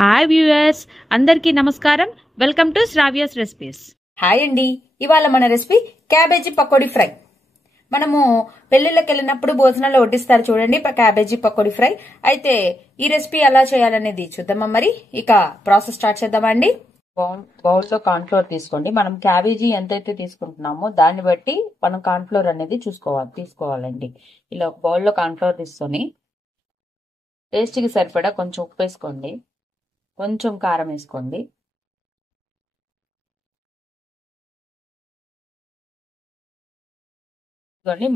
Hi viewers, అందరికీ నమస్కారం. Welcome to Sravya's recipes. Hi అండి. ఇవాళ మన రెసిపీ క్యాబేజీ పకోడీ ఫ్రై. మనము పెళ్లిళ్ళకి వెళ్ళినప్పుడు భోజనాల్లో వడ్డిస్తారు చూడండి క్యాబేజీ పకోడీ ఫ్రై. అయితే ఈ రెసిపీ ఎలా చేయాలనేది చూద్దామా. మరి ఇక ప్రాసెస్ స్టార్ట్ చేద్దామా అండి. బౌల్లో కార్న్ఫ్లోర్ తీసుకోండి. మనం క్యాబేజీ ఎంతైతే తీసుకుంటున్నామో దాన్ని బట్టి మనం కార్న్ఫ్లోర్ అనేది తీసుకోవాలండి. ఇలా ఒక బౌల్లో కార్న్ఫ్లోర్ తీసుకొని టేస్ట్కి సరిపడా కొంచెం ఉప్పు వేసుకోండి, కొంచెం కారం వేసుకోండి,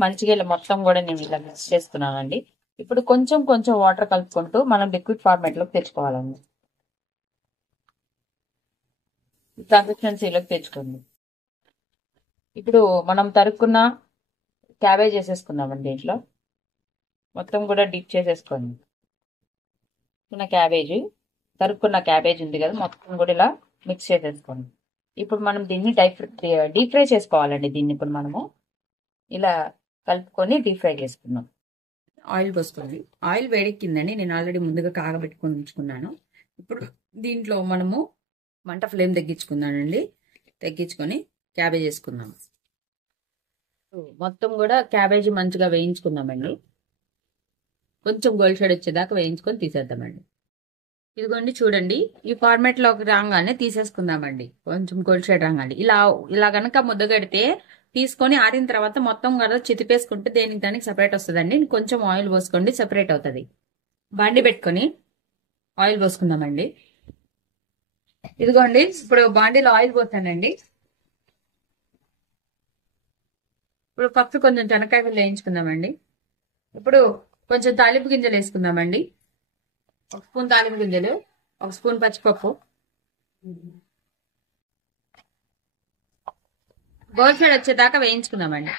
మంచిగా ఇలా మొత్తం కూడా నేను ఇలా మిక్స్ చేస్తున్నానండి. ఇప్పుడు కొంచెం కొంచెం వాటర్ కలుపుకుంటూ మనం లిక్విడ్ ఫార్మేట్ లోకి తెచ్చుకోవాలండి. కన్సిస్టెన్సీలోకి తెచ్చుకోండి. ఇప్పుడు మనం తరుక్కున్న క్యాబేజ్ వేసేసుకుందామండి. దీంట్లో మొత్తం కూడా డిప్ చేసేసుకోండి. తరుక్కున్న క్యాబేజ్ ఉంది కదా, మొత్తం కూడా ఇలా మిక్స్ చేసేసుకోండి. ఇప్పుడు మనం దీన్ని డీప్ ఫ్రై చేసుకోవాలండి. దీన్ని ఇప్పుడు మనము ఇలా కలుపుకొని డీప్ ఫ్రై చేసుకుందాం. ఆయిల్ పోసుకోండి. ఆయిల్ వేడెక్కిందండి. నేను ఆల్రెడీ ముందుగా కాగబెట్టుకొని ఉంచుకున్నాను. ఇప్పుడు దీంట్లో మనము మంట ఫ్లేమ్ తగ్గించుకొని క్యాబేజ్ వేసుకుందాం. మొత్తం కూడా క్యాబేజీ మంచిగా వేయించుకుందామండి. కొంచెం గోల్డ్ షేడ్ వచ్చేదాకా వేయించుకొని తీసేద్దామండి. ఇదిగోండి చూడండి, ఈ ఫార్మేట్ లోకి రాగానే తీసేసుకుందామండి. కొంచెం గోల్డ్ షేడ్ రాగానే ఇలా గనక ముద్దగడితే తీసుకొని ఆరిన తర్వాత మొత్తం కూడా చితిపేసుకుంటే దేనికి దానికి సెపరేట్ వస్తుందండి. కొంచెం ఆయిల్ పోసుకోండి, సెపరేట్ అవుతుంది. బాండి పెట్టుకొని ఆయిల్ పోసుకుందామండి. ఇదిగోండి ఇప్పుడు బాండీలో ఆయిల్ పోతానండి. ఇప్పుడు ఫస్ట్ కొంచెం శనక్కాయలు వేయించుకుందామండి. ఇప్పుడు కొంచెం తాలింపు గింజలు వేసుకుందామండి. 1 స్పూన్ తాలింపు గింజలు, 1 స్పూన్ పచ్చిపప్పు, గోల్డ్ షేడ్ వచ్చేదాకా వేయించుకుందామండి.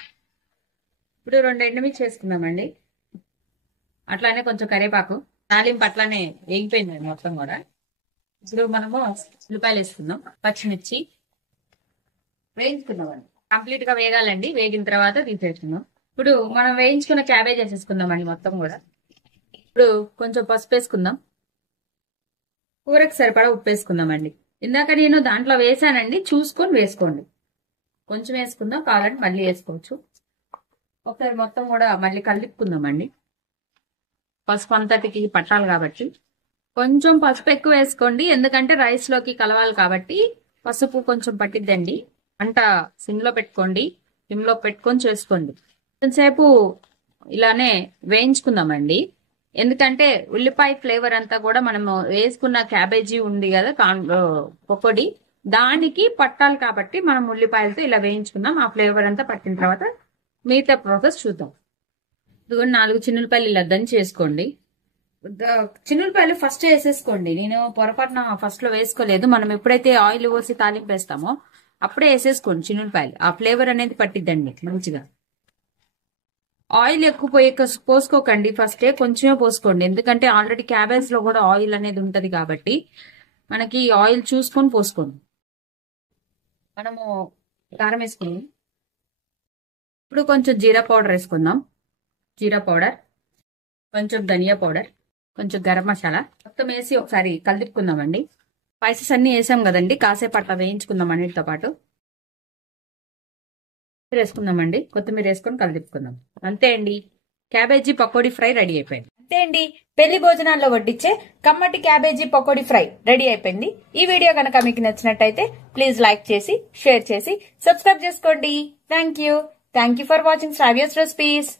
ఇప్పుడు 2 ఎండుమిర్చి వేసుకుందామండి. అట్లానే కొంచెం కరివేపాకు, తాలింపు అట్లానే వేగిపోయిందండి మొత్తం కూడా. ఇప్పుడు మనము ఉల్లిపాయలు వేసుకుందాం, పచ్చిమిర్చి వేయించుకుందామండి. కంప్లీట్ గా వేగాలండి. వేగిన తర్వాత తీసేసుకుందాం. ఇప్పుడు మనం వేయించుకున్న క్యాబేజ్ వేసేసుకుందామండి మొత్తం కూడా. ఇప్పుడు కొంచెం పసుపు వేసుకుందాం. కూరకు సరిపడా ఉప్పు వేసుకుందామండి. ఇందాక నేను దాంట్లో వేసానండి, చూసుకొని వేసుకోండి. కొంచెం వేసుకుందాం, కావాలంటే మళ్ళీ వేసుకోవచ్చు. ఒకసారి మొత్తం కూడా మళ్ళీ కలుపుకుందామండి. పసుపు అంతటికి పట్టాలి కాబట్టి కొంచెం పసుపు ఎక్కువ వేసుకోండి. ఎందుకంటే రైస్ లోకి కలవాలి కాబట్టి పసుపు కొంచెం పట్టిద్దండి. అంట సిమ్లో పెట్టుకోండి, సిమ్లో పెట్టుకొని చేసుకోండి. కొంచెంసేపు ఇలానే వేయించుకుందామండి. ఎందుకంటే ఉల్లిపాయ ఫ్లేవర్ అంతా కూడా మనము వేసుకున్న క్యాబేజీ ఉంది కదా పకోడీ, దానికి పట్టాలి కాబట్టి మనం ఉల్లిపాయలతో ఇలా వేయించుకుందాం. ఆ ఫ్లేవర్ అంతా పట్టిన తర్వాత మిగతా ప్రాసెస్ చూద్దాం. ఇదిగో 4 చిన్నులపాయలు ఇలా దంచి చేసుకోండి. చిన్నులపాయలు ఫస్ట్ వేసేసుకోండి. నేను పొరపాటున ఫస్ట్ లో వేసుకోలేదు. మనం ఎప్పుడైతే ఆయిల్ పోసి తాలింపు వేస్తామో అప్పుడే వేసేసుకోండి చిన్నులపాయలు. ఆ ఫ్లేవర్ అనేది పట్టిద్దండి మంచిగా. ఆయిల్ ఎక్కువ పోసుకోకండి, ఫస్టే కొంచెమే పోసుకోండి. ఎందుకంటే ఆల్రెడీ క్యాబేజ్ లో కూడా ఆయిల్ అనేది ఉంటది కాబట్టి మనకి ఆయిల్ చూసుకొని పోసుకోండి. మనము కారం వేసుకుందాం. ఇప్పుడు కొంచెం జీరా పౌడర్ వేసుకుందాం. జీరా పౌడర్, కొంచెం ధనియా పౌడర్, కొంచెం గరం మసాలా మొత్తం వేసి ఒకసారి కలిపుకుందామండి. స్పైసెస్ అన్ని వేసాం కదండి, కాసేపు అట్లా వేయించుకుందాం అన్నిటితో పాటు. వేసుకుందామండి. కొత్తిమీర వేసుకొని కలిపుకుందాం. అంతే అండి, క్యాబేజీ పకోడీ ఫ్రై రెడీ అయిపోయింది. అంతే అండి, పెళ్లి భోజనాల్లో వడ్డించే కమ్మటి క్యాబేజీ పకోడీ ఫ్రై రెడీ అయిపోయింది. ఈ వీడియో కనుక మీకు నచ్చినట్టయితే ప్లీజ్ లైక్ చేసి, షేర్ చేసి, సబ్స్క్రైబ్ చేసుకోండి. Thank you for watching Sravya's recipes.